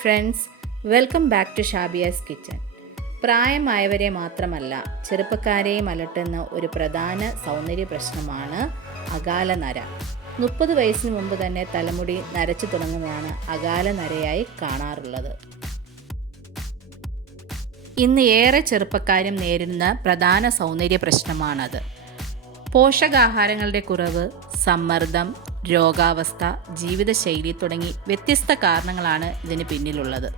Friends welcome back to Shabiya's kitchen. പ്രായമായവരെ മാത്രമല്ല ചെറുപ്പക്കാരെയും അലട്ടുന്ന ഒരു പ്രധാന സൗന്ദര്യ പ്രശ്നമാണ് അകാല നര. മുപ്പത് വയസ്സിന് മുമ്പ് തന്നെ തലമുടി നരച്ചു തുടങ്ങുന്നതാണ് അകാല നരയായി കാണാറുള്ളത്. ഇന്ന് ഏറെ ചെറുപ്പക്കാരും നേരിടുന്ന പ്രധാന സൗന്ദര്യ പ്രശ്നമാണത്. പോഷകാഹാരങ്ങളുടെ കുറവ് സമ്മർദ്ദം രോഗാവസ്ഥ ജീവിതശൈലി തുടങ്ങി വ്യത്യസ്ത കാരണങ്ങളാണ് ഇതിന് പിന്നിലുള്ളത്.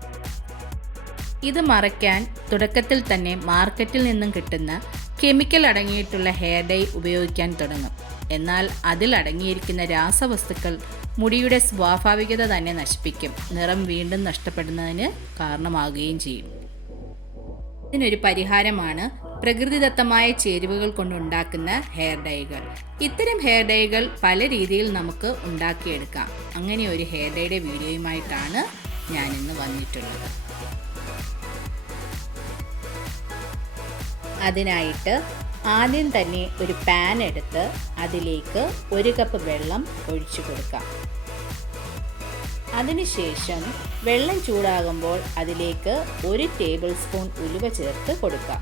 ഇത് മറയ്ക്കാൻ തുടക്കത്തിൽ തന്നെ മാർക്കറ്റിൽ നിന്നും കിട്ടുന്ന കെമിക്കൽ അടങ്ങിയിട്ടുള്ള ഹെയർ ഡൈ ഉപയോഗിക്കാൻ തുടങ്ങും. എന്നാൽ അതിൽ അടങ്ങിയിരിക്കുന്ന രാസവസ്തുക്കൾ മുടിയുടെ സ്വാഭാവികത തന്നെ നശിപ്പിക്കും. നിറം വീണ്ടും നഷ്ടപ്പെടുന്നതിന് കാരണമാകുകയും ചെയ്യും. ഇതിനൊരു പരിഹാരമാണ് പ്രകൃതിദത്തമായ ചേരുവകൾ കൊണ്ടുണ്ടാക്കുന്ന ഹെയർ ഡൈകൾ ഇത്തരം ഹെയർ ഡൈകൾ പല രീതിയിൽ നമുക്ക് ഉണ്ടാക്കിയെടുക്കാം. അങ്ങനെ ഒരു ഹെയർ ഡൈയുടെ വീഡിയോയുമായിട്ടാണ് ഞാനിന്ന് വന്നിട്ടുള്ളത്. അതിനായിട്ട് ആദ്യം തന്നെ ഒരു പാൻ എടുത്ത് അതിലേക്ക് ഒരു കപ്പ് വെള്ളം ഒഴിച്ചു കൊടുക്കാം. അതിനുശേഷം വെള്ളം ചൂടാകുമ്പോൾ അതിലേക്ക് ഒരു ടേബിൾ സ്പൂൺ ഉലുവ ചേർത്ത് കൊടുക്കാം.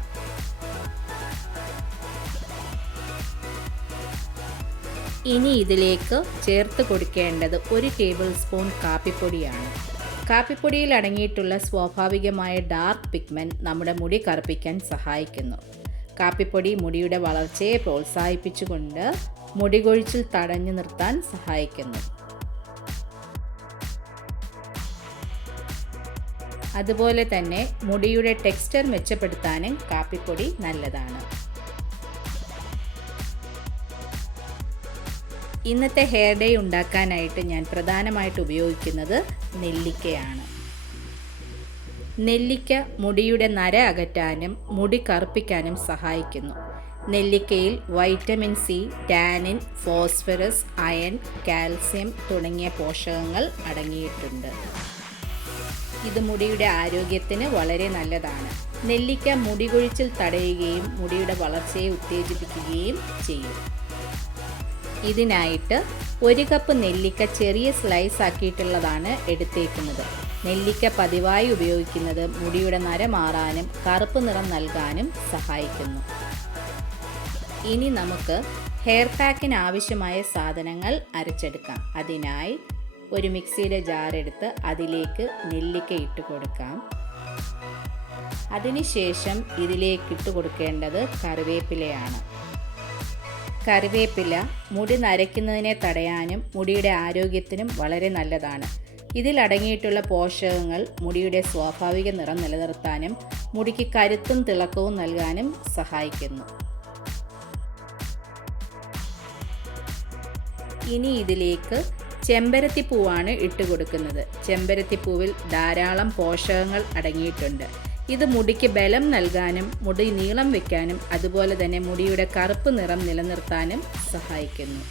ഇനി ഇതിലേക്ക് ചേർത്ത് കൊടുക്കേണ്ടത് ഒരു ടേബിൾ സ്പൂൺ കാപ്പിപ്പൊടിയാണ്. കാപ്പിപ്പൊടിയിൽ അടങ്ങിയിട്ടുള്ള സ്വാഭാവികമായ ഡാർക്ക് പിഗ്മെന്റ് നമ്മുടെ മുടി കറുപ്പിക്കാൻ സഹായിക്കുന്നു. കാപ്പിപ്പൊടി മുടിയുടെ വളർച്ചയെ പ്രോത്സാഹിപ്പിച്ചുകൊണ്ട് മുടി കൊഴിച്ചിൽ തടഞ്ഞു നിർത്താൻ സഹായിക്കുന്നു. അതുപോലെ തന്നെ മുടിയുടെ ടെക്സ്ചർ മെച്ചപ്പെടുത്താനും കാപ്പിപ്പൊടി നല്ലതാണ്. ഇന്നത്തെ ഹെയർ ഡേ ഉണ്ടാക്കാനായിട്ട് ഞാൻ പ്രധാനമായിട്ട് ഉപയോഗിക്കുന്നത് നെല്ലിക്കയാണ്. നെല്ലിക്ക മുടിയുടെ നര അകറ്റാനും മുടി കറുപ്പിക്കാനും സഹായിക്കുന്നു. നെല്ലിക്കയിൽ vitamin C tannin phosphorus iron calcium തുടങ്ങിയ പോഷകങ്ങൾ അടങ്ങിയിട്ടുണ്ട്. ഇത് മുടിയുടെ ആരോഗ്യത്തിന് വളരെ നല്ലതാണ്. നെല്ലിക്ക മുടി കൊഴിച്ചിൽ തടയുകയും മുടിയുടെ വളർച്ചയെ ഉത്തേജിപ്പിക്കുകയും ചെയ്യും. ഇതിനായിട്ട് ഒരു കപ്പ് നെല്ലിക്ക ചെറിയ സ്ലൈസ് ആക്കിയിട്ടുള്ളതാണ് എടുത്തേക്കുന്നത്. നെല്ലിക്ക പതിവായി ഉപയോഗിക്കുന്നത് മുടിയുടെ നര മാറാനും കറുപ്പ് നിറം നൽകാനും സഹായിക്കുന്നു. ഇനി നമുക്ക് ഹെയർ പാക്കിന് ആവശ്യമായ സാധനങ്ങൾ അരച്ചെടുക്കാം. അതിനായി ഒരു മിക്സിയുടെ ജാർ എടുത്ത് അതിലേക്ക് നെല്ലിക്ക ഇട്ട് കൊടുക്കാം. അതിനുശേഷം ഇതിലേക്ക് ഇട്ട് കൊടുക്കേണ്ടത് കറിവേപ്പിലയാണ്. കറിവേപ്പില മുടി നരയ്ക്കുന്നതിനെ തടയാനും മുടിയുടെ ആരോഗ്യത്തിനും വളരെ നല്ലതാണ്. ഇതിലടങ്ങിയിട്ടുള്ള പോഷകങ്ങൾ മുടിയുടെ സ്വാഭാവിക നിറം നിലനിർത്താനും മുടിക്ക് കരുത്തും തിളക്കവും നൽകാനും സഹായിക്കുന്നു. ഇനി ഇതിലേക്ക് ചെമ്പരത്തിപ്പൂവാണ് ഇട്ടുകൊടുക്കുന്നത്. ചെമ്പരത്തിപ്പൂവിൽ ധാരാളം പോഷകങ്ങൾ അടങ്ങിയിട്ടുണ്ട്. ഇത് മുടിക്ക് ബലം നൽകാനും മുടി നീളം വെക്കാനും അതുപോലെ തന്നെ മുടിയുടെ കറുപ്പ് നിറം നിലനിർത്താനും സഹായിക്കുന്നു.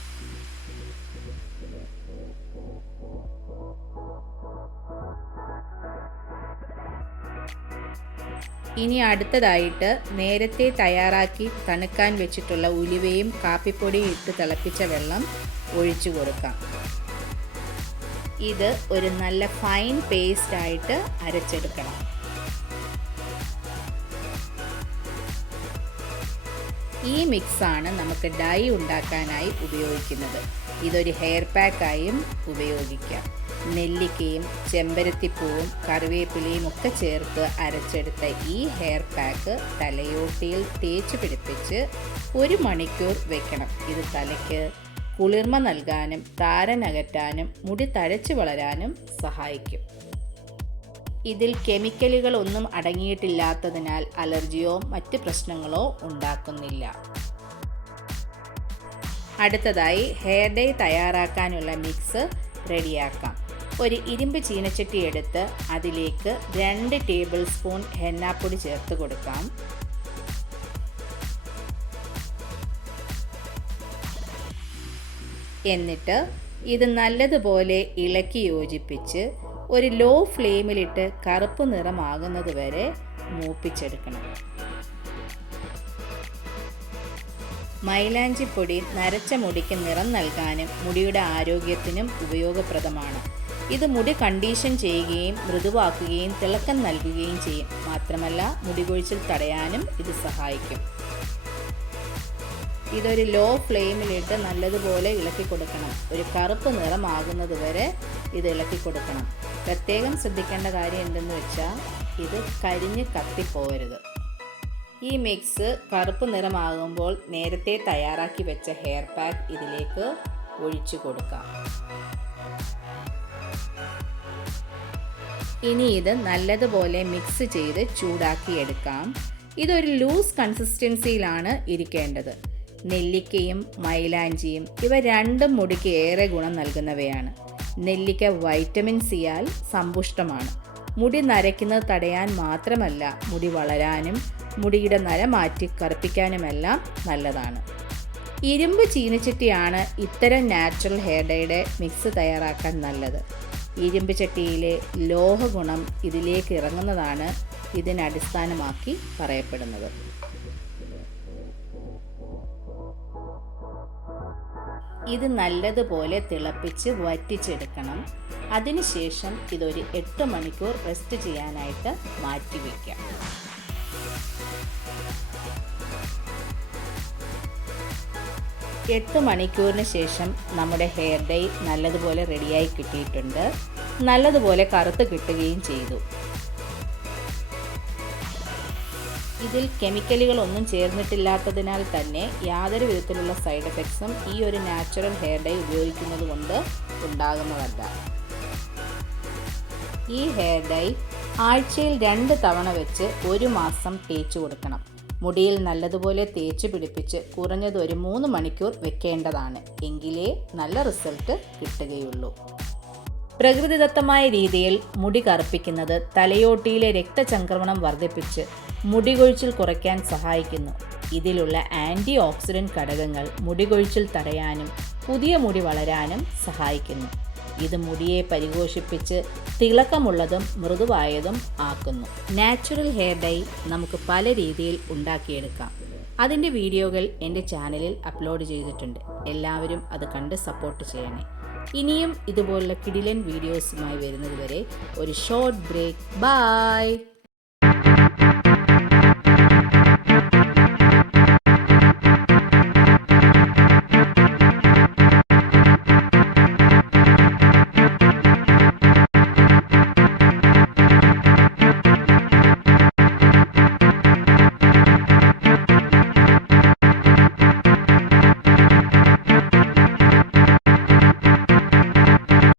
ഇനി അടുത്തതായിട്ട് നേരത്തെ തയ്യാറാക്കി തണുക്കാൻ വെച്ചിട്ടുള്ള ഉലുവയും കാപ്പിപ്പൊടിയും ഇട്ട് തിളപ്പിച്ച വെള്ളം ഒഴിച്ചു കൊടുക്കാം. ഇത് ഒരു നല്ല ഫൈൻ പേസ്റ്റ് ആയിട്ട് അരച്ചെടുക്കണം. ഈ മിക്സാണ് നമുക്ക് ഡൈ ഉണ്ടാക്കാനായി ഉപയോഗിക്കുന്നത്. ഇതൊരു ഹെയർ പാക്കായും ഉപയോഗിക്കാം. നെല്ലിക്കയും ചെമ്പരത്തിപ്പൂവും കറിവേപ്പിലയും ഒക്കെ ചേർത്ത് അരച്ചെടുത്ത ഈ ഹെയർ പാക്ക് തലയോട്ടിയിൽ തേച്ച് പിടിപ്പിച്ച് ഒരു മണിക്കൂർ വെക്കണം. ഇത് തലയ്ക്ക് കുളിർമ നൽകാനും താരനകറ്റാനും മുടി തഴച്ചു വളരാനും സഹായിക്കും. ഇതിൽ കെമിക്കലുകൾ ഒന്നും അടങ്ങിയിട്ടില്ലാത്തതിനാൽ അലർജിയോ മറ്റ് പ്രശ്നങ്ങളോ ഉണ്ടാക്കുന്നില്ല. അടുത്തതായി ഹെയർ ഡേ തയ്യാറാക്കാനുള്ള മിക്സ് റെഡിയാക്കാം. ഒരു ഇരുമ്പ് ചീനച്ചട്ടി എടുത്ത് അതിലേക്ക് രണ്ട് ടേബിൾ സ്പൂൺ ഹെന്നാപ്പൊടി ചേർത്ത് കൊടുക്കാം. എന്നിട്ട് ഇത് നല്ലതുപോലെ ഇളക്കി യോജിപ്പിച്ച് ഒരു ലോ ഫ്ലെയിമിലിട്ട് കറുപ്പ് നിറമാകുന്നത് വരെ മൂപ്പിച്ചെടുക്കണം. മൈലാഞ്ചിപ്പൊടി നരച്ച മുടിക്ക് നിറം നൽകാനും മുടിയുടെ ആരോഗ്യത്തിനും ഉപയോഗപ്രദമാണ്. ഇത് മുടി കണ്ടീഷൻ ചെയ്യുകയും മൃദുവാക്കുകയും തിളക്കം നൽകുകയും ചെയ്യും. മാത്രമല്ല മുടി കൊഴിച്ചിൽ തടയാനും ഇത് സഹായിക്കും. ഇതൊരു ലോ ഫ്ലെയിമിലിട്ട് നല്ലതുപോലെ ഇളക്കി കൊടുക്കണം ഒരു കറുപ്പ് നിറമാകുന്നത് വരെ ഇത് ഇളക്കി കൊടുക്കണം പ്രത്യേകം ശ്രദ്ധിക്കേണ്ട കാര്യം എന്തെന്ന് വെച്ചാൽ ഇത് കരിഞ്ഞ് കത്തിപ്പോകരുത് ഈ മിക്സ് കറുപ്പ് നിറമാകുമ്പോൾ നേരത്തെ തയ്യാറാക്കി വെച്ച ഹെയർ പാക്ക് ഇതിലേക്ക് ഒഴിച്ചു കൊടുക്കാം. ഇനി ഇത് നല്ലതുപോലെ മിക്സ് ചെയ്ത് ചൂടാക്കി എടുക്കാം. ഇതൊരു ലൂസ് കൺസിസ്റ്റൻസിയിലാണ് ഇരിക്കേണ്ടത്. നെല്ലിക്കയും മൈലാഞ്ചിയും ഇവ രണ്ടും മുടിക്ക് ഏറെ ഗുണം നൽകുന്നവയാണ്. നെല്ലിക്ക വൈറ്റമിൻ സിയാൽ സമ്പുഷ്ടമാണ്. മുടി നരയ്ക്കുന്നത് തടയാൻ മാത്രമല്ല മുടി വളരാനും മുടിയുടെ നര മാറ്റി കറുപ്പിക്കാനുമെല്ലാം നല്ലതാണ്. ഇരുമ്പ് ചീനച്ചട്ടിയാണ് ഇത്തരം നാച്ചുറൽ ഹെയർ ഡൈയുടെ മിക്സ് തയ്യാറാക്കാൻ നല്ലത്. ഇരുമ്പ് ചട്ടിയിലെ ലോഹഗുണം ഇതിലേക്ക് ഇറങ്ങുന്നതാണ് ഇതിനടിസ്ഥാനമാക്കി പറയപ്പെടുന്നത്. ഇത് നല്ലതുപോലെ തിളപ്പിച്ച് വറ്റിച്ചെടുക്കണം. അതിനുശേഷം ഇതൊരു എട്ട് മണിക്കൂർ റെസ്റ്റ് ചെയ്യാനായിട്ട് മാറ്റി വയ്ക്കാം എട്ട് മണിക്കൂറിന് ശേഷം നമ്മുടെ ഹെയർ ഡൈ നല്ലതുപോലെ റെഡിയായി കിട്ടിയിട്ടുണ്ട്. നല്ലതുപോലെ കറുത്ത് കിട്ടുകയും ചെയ്തു. ഇതിൽ കെമിക്കലുകളൊന്നും ചേർന്നിട്ടില്ലാത്തതിനാൽ തന്നെ യാതൊരു വിധത്തിലുള്ള സൈഡ് എഫക്ട്സും ഈ ഒരു നാച്ചുറൽ ഹെയർ ഡൈ ഉപയോഗിക്കുന്നത് കൊണ്ട് ഉണ്ടാകുന്നതല്ല. ഈ ഹെയർ ഡൈ ആഴ്ചയിൽ രണ്ട് തവണ വെച്ച് ഒരു മാസം തേച്ചു കൊടുക്കണം. മുടിയിൽ നല്ലതുപോലെ തേച്ച് പിടിപ്പിച്ച് കുറഞ്ഞത് ഒരു മൂന്ന് മണിക്കൂർ വെക്കേണ്ടതാണ്. എങ്കിലേ നല്ല റിസൾട്ട് കിട്ടുകയുള്ളൂ. പ്രകൃതിദത്തമായ രീതിയിൽ മുടി കറുപ്പിക്കുന്നത് തലയോട്ടിയിലെ രക്തചംക്രമണം വർദ്ധിപ്പിച്ച് മുടി കൊഴിച്ചിൽ കുറയ്ക്കാൻ സഹായിക്കുന്നു. ഇതിലുള്ള ആന്റി ഓക്സിഡന്റ് ഘടകങ്ങൾ മുടികൊഴിച്ചിൽ തടയാനും പുതിയ മുടി വളരാനും സഹായിക്കുന്നു. ഇത് മുടിയെ പരിഘോഷിപ്പിച്ച് തിളക്കമുള്ളതും മൃദുവായതും ആക്കുന്നു. നാച്ചുറൽ ഹെയർ ഡൈ നമുക്ക് പല രീതിയിൽ ഉണ്ടാക്കിയെടുക്കാം. അതിന്റെ വീഡിയോകൾ എന്റെ ചാനലിൽ അപ്ലോഡ് ചെയ്തിട്ടുണ്ട്. എല്ലാവരും അത് കണ്ട് സപ്പോർട്ട് ചെയ്യണേ. ഇനിയും ഇതുപോലുള്ള കിടിലൻ വീഡിയോസുമായി വരുന്നതുവരെ ഒരു ഷോർട്ട് ബ്രേക്ക്. ബായ്